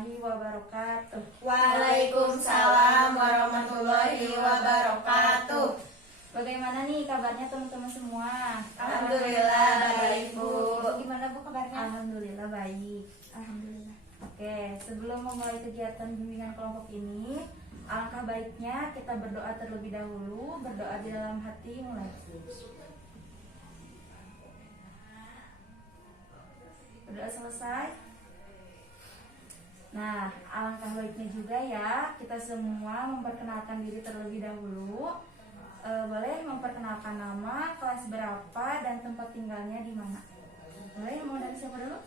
warahmatullahi wabarakatuh. Waalaikumsalam warahmatullahi wabarakatuh. Bagaimana nih kabarnya teman-teman semua? Alhamdulillah baik, Bu. Gimana Bu kabarnya? Alhamdulillah baik. Alhamdulillah. Oke, sebelum memulai kegiatan bimbingan kelompok ini, alangkah baiknya kita berdoa terlebih dahulu. Berdoa di dalam hati mulai. Berdoa selesai. Nah, alangkah baiknya juga ya kita semua memperkenalkan diri terlebih dahulu. Boleh memperkenalkan nama, kelas berapa, dan tempat tinggalnya di mana? Boleh, mau dari siapa dulu?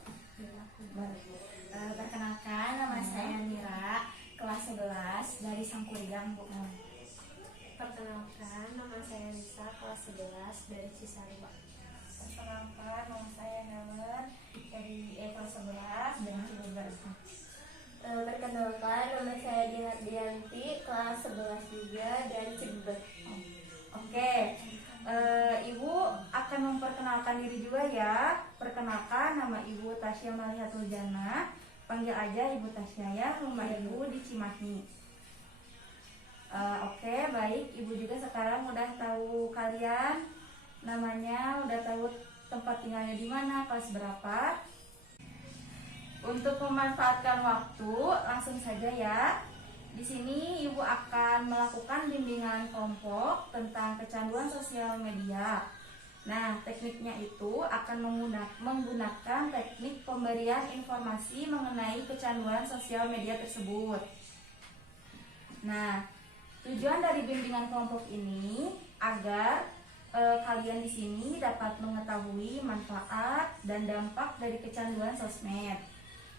Perkenalkan, nama saya Mira, kelas 11 dari Sangkuriang, Bu. Perkenalkan, nama saya Nisa, kelas 11 dari Cisarua. Perkenalkan, nama saya Helen dari kelas 11 dan Cilegon. Perkenalkan, nama saya Dina Dianti, kelas 11 juga dari Cibubur. Oke, Ibu akan memperkenalkan diri juga ya. Perkenalkan, nama Ibu Tasya Malihatul Jannah. Panggil aja Ibu Tasya ya. Rumah Ibu di Cimahi. Oke, baik. Ibu juga sekarang udah tahu kalian namanya, udah tahu tempat tinggalnya di mana, kelas berapa. Untuk memanfaatkan waktu, langsung saja ya. Di sini Ibu akan melakukan bimbingan kelompok tentang kecanduan sosial media. Nah, tekniknya itu akan menggunakan teknik pemberian informasi mengenai kecanduan sosial media tersebut. Nah, tujuan dari bimbingan kelompok ini agar kalian di sini dapat mengetahui manfaat dan dampak dari kecanduan sosmed.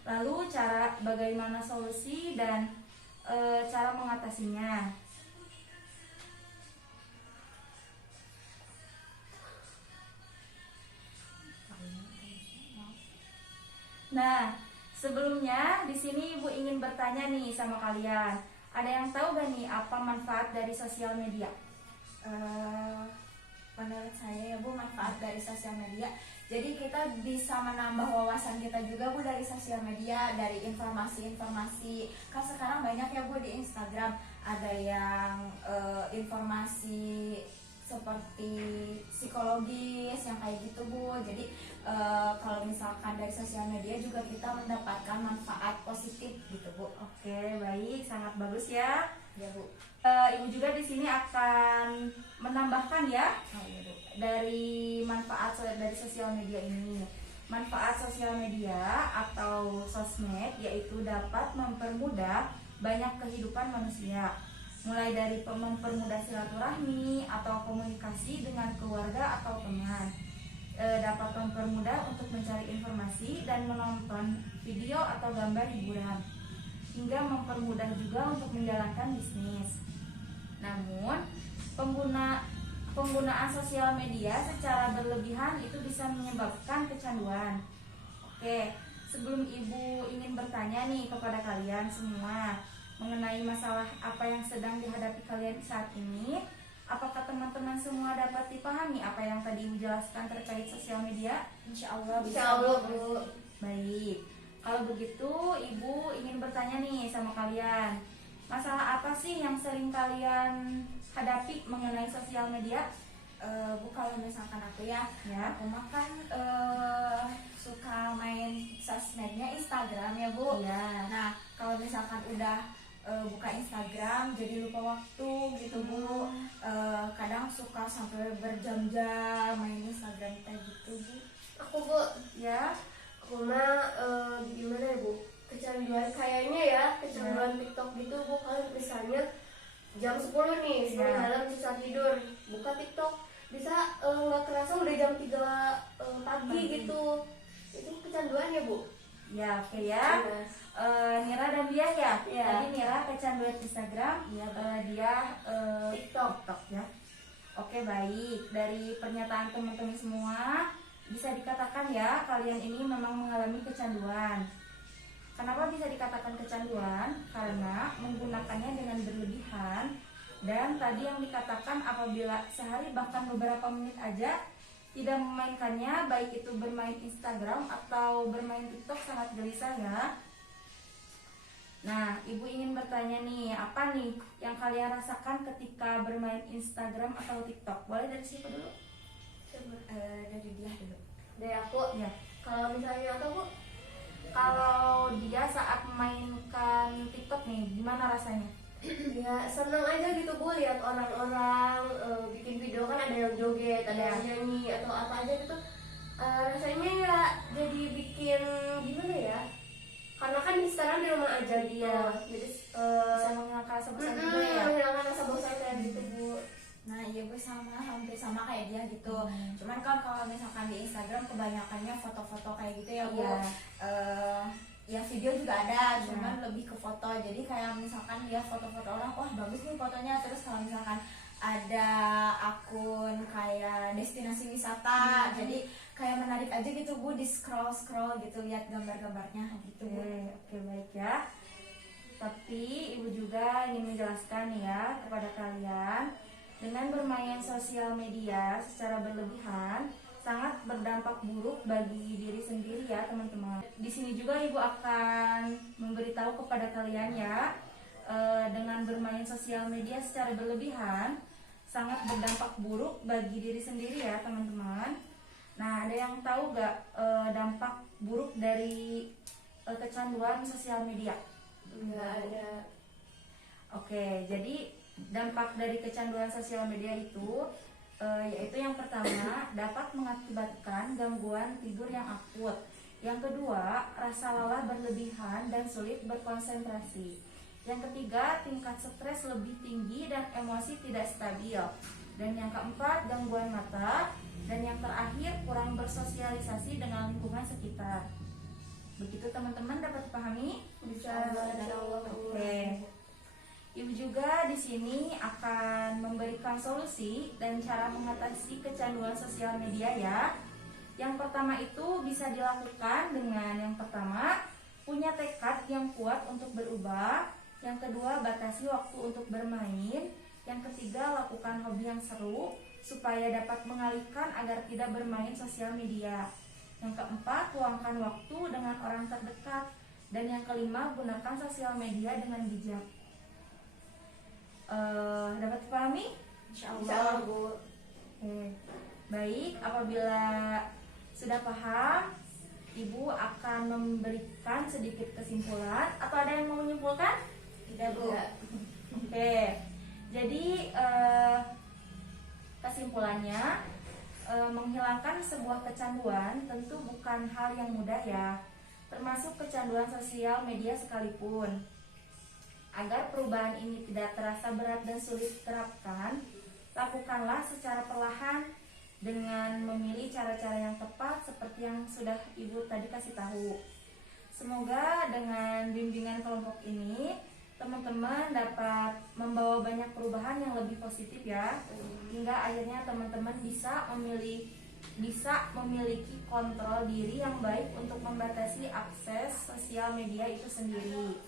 Lalu bagaimana solusi dan cara mengatasinya. Nah, sebelumnya di sini Ibu ingin bertanya nih sama kalian. Ada yang tahu gak nih apa manfaat dari sosial media? Menurut saya ya Bu, manfaat dari sosial media, jadi kita bisa menambah wawasan kita juga Bu dari sosial media, dari informasi-informasi. Kan sekarang banyak ya Bu di Instagram, ada yang informasi seperti psikologis yang kayak gitu Bu. Jadi kalau misalkan dari sosial media juga kita mendapatkan manfaat positif gitu Bu. Oke, baik, sangat bagus ya. Ya Bu. Ibu juga di sini akan menambahkan ya Oh, iya, Bu. dari manfaat dari sosial media ini. Manfaat sosial media atau sosmed yaitu dapat mempermudah banyak kehidupan manusia. Mulai dari mempermudah silaturahmi atau komunikasi dengan keluarga atau teman. Dapat mempermudah untuk mencari informasi dan menonton video atau gambar hiburan. Hingga mempermudah juga untuk menjalankan bisnis. Namun, penggunaan sosial media secara berlebihan itu bisa menyebabkan kecanduan. Oke, sebelum Ibu ingin bertanya nih kepada kalian semua mengenai masalah apa yang sedang dihadapi kalian saat ini, apakah teman-teman semua dapat dipahami apa yang tadi Ibu jelaskan terkait sosial media? Insya Allah bisa. Insya Allah Bu. Baik, kalau begitu Ibu ingin bertanya nih sama kalian. Masalah apa sih yang sering kalian hadapi mengenai sosial media? Bu, kalau misalkan aku ya, Ya. aku mah kan suka main sosmednya Instagram ya Bu. Iya. Nah, kalau misalkan udah buka Instagram jadi lupa waktu gitu Bu. Kadang suka sampai berjam-jam main Instagram kayak gitu Bu. Aku Bu, Ya. aku mah gimana ya Bu? Kecanduan kayaknya ya, kecanduan TikTok gitu Bu. Kalau misalnya jam 10 nih, sebelum Ya. malam susah tidur, buka TikTok, bisa nggak kerasa udah jam 3 pagi gitu. Itu kecanduan ya Bu? Ya, oke ya. Iya. Nira dan dia ya. Iya. Tadi Nira kecanduan Instagram, dia TikTok. ya. Oke, baik. Dari pernyataan teman-teman semua bisa dikatakan ya kalian ini memang mengalami kecanduan. Kenapa bisa dikatakan kecanduan? Karena menggunakannya dengan berlebihan. Dan tadi yang dikatakan apabila sehari bahkan beberapa menit aja tidak memainkannya, baik itu bermain Instagram atau bermain TikTok, sangat gelisah ya. Nah, Ibu ingin bertanya nih, apa nih yang kalian rasakan ketika bermain Instagram atau TikTok? Boleh dari siapa dulu? Dari dia dulu. Dari aku, Ya. kalau misalnya aku Bu, Kalau dia saat memainkan TikTok nih, gimana rasanya? ya seneng aja gitu Bu lihat orang-orang bikin video, kan ada yang joget, ada yang nyanyi atau apa aja gitu. Rasanya ya jadi bikin gimana ya, karena kan sekarang di rumah aja dia, jadi Bisa menghilangkan rasa bosan juga ya? menghilangkan rasa bosan kayak gitu Bu. Nah iya gue sama, hampir sama kayak dia gitu. Cuman kan kalau misalkan di Instagram kebanyakannya foto-foto kayak gitu ya Bu. Iya. Ya video juga ada, cuman lebih ke foto. Jadi kayak misalkan dia foto-foto orang, wah bagus nih fotonya. Terus kalau misalkan ada akun kayak destinasi wisata, jadi kayak menarik aja gitu Bu, di scroll gitu lihat gambar-gambarnya gitu Bu. Oke, baik ya. Tapi Ibu juga ingin menjelaskan ya kepada kalian, dengan bermain sosial media secara berlebihan sangat berdampak buruk bagi diri sendiri ya teman-teman. Di sini juga Ibu akan memberitahu kepada kalian ya, dengan bermain sosial media secara berlebihan sangat berdampak buruk bagi diri sendiri ya teman-teman. Nah, ada yang tahu gak dampak buruk dari kecanduan sosial media? Enggak ada. Oke, jadi dampak dari kecanduan sosial media itu yaitu yang pertama dapat mengakibatkan gangguan tidur yang akut. Yang kedua, rasa lelah berlebihan dan sulit berkonsentrasi. Yang ketiga, tingkat stres lebih tinggi dan emosi tidak stabil. Dan yang keempat, gangguan mata. Dan yang terakhir, kurang bersosialisasi dengan lingkungan sekitar. Begitu teman-teman, dapat dipahami? Bisa. Oke. Ibu juga di sini akan memberikan solusi dan cara mengatasi kecanduan sosial media ya. Yang pertama itu bisa dilakukan dengan yang pertama, punya tekad yang kuat untuk berubah. Yang kedua, batasi waktu untuk bermain. Yang ketiga, lakukan hobi yang seru supaya dapat mengalihkan agar tidak bermain sosial media. Yang keempat, luangkan waktu dengan orang terdekat. Dan yang kelima, gunakan sosial media dengan bijak. Dapat dipahami? Insya Insya Allah. Allah Bu. Baik, apabila sudah paham, Ibu akan memberikan sedikit kesimpulan. Atau ada yang mau menyimpulkan? Tidak Bu. Tidak. Oke, jadi kesimpulannya, menghilangkan sebuah kecanduan tentu bukan hal yang mudah ya, termasuk kecanduan sosial media sekalipun. Agar perubahan ini tidak terasa berat dan sulit diterapkan, lakukanlah secara perlahan dengan memilih cara-cara yang tepat seperti yang sudah Ibu tadi kasih tahu. Semoga dengan bimbingan kelompok ini teman-teman dapat membawa banyak perubahan yang lebih positif ya, hingga akhirnya teman-teman bisa memiliki kontrol diri yang baik untuk membatasi akses sosial media itu sendiri.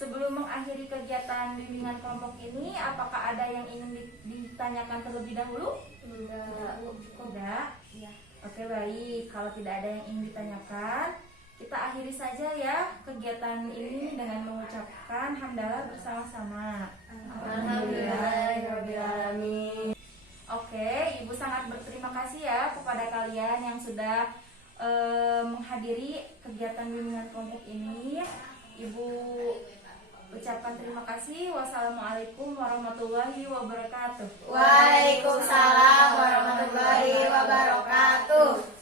Sebelum mengakhiri kegiatan bimbingan kelompok ini, apakah ada yang ingin ditanyakan terlebih dahulu? Enggak. Tidak? Iya. Oke, baik. Kalau tidak ada yang ingin ditanyakan, kita akhiri saja ya kegiatan ini dengan mengucapkan hamdalah bersama-sama. Alhamdulillahirrahmanirrahim. Oke, Ibu sangat berterima kasih ya kepada kalian yang sudah menghadiri kegiatan bimbingan kelompok ini. Ibu ucapkan terima kasih. Wassalamualaikum warahmatullahi wabarakatuh. Waalaikumsalam warahmatullahi wabarakatuh.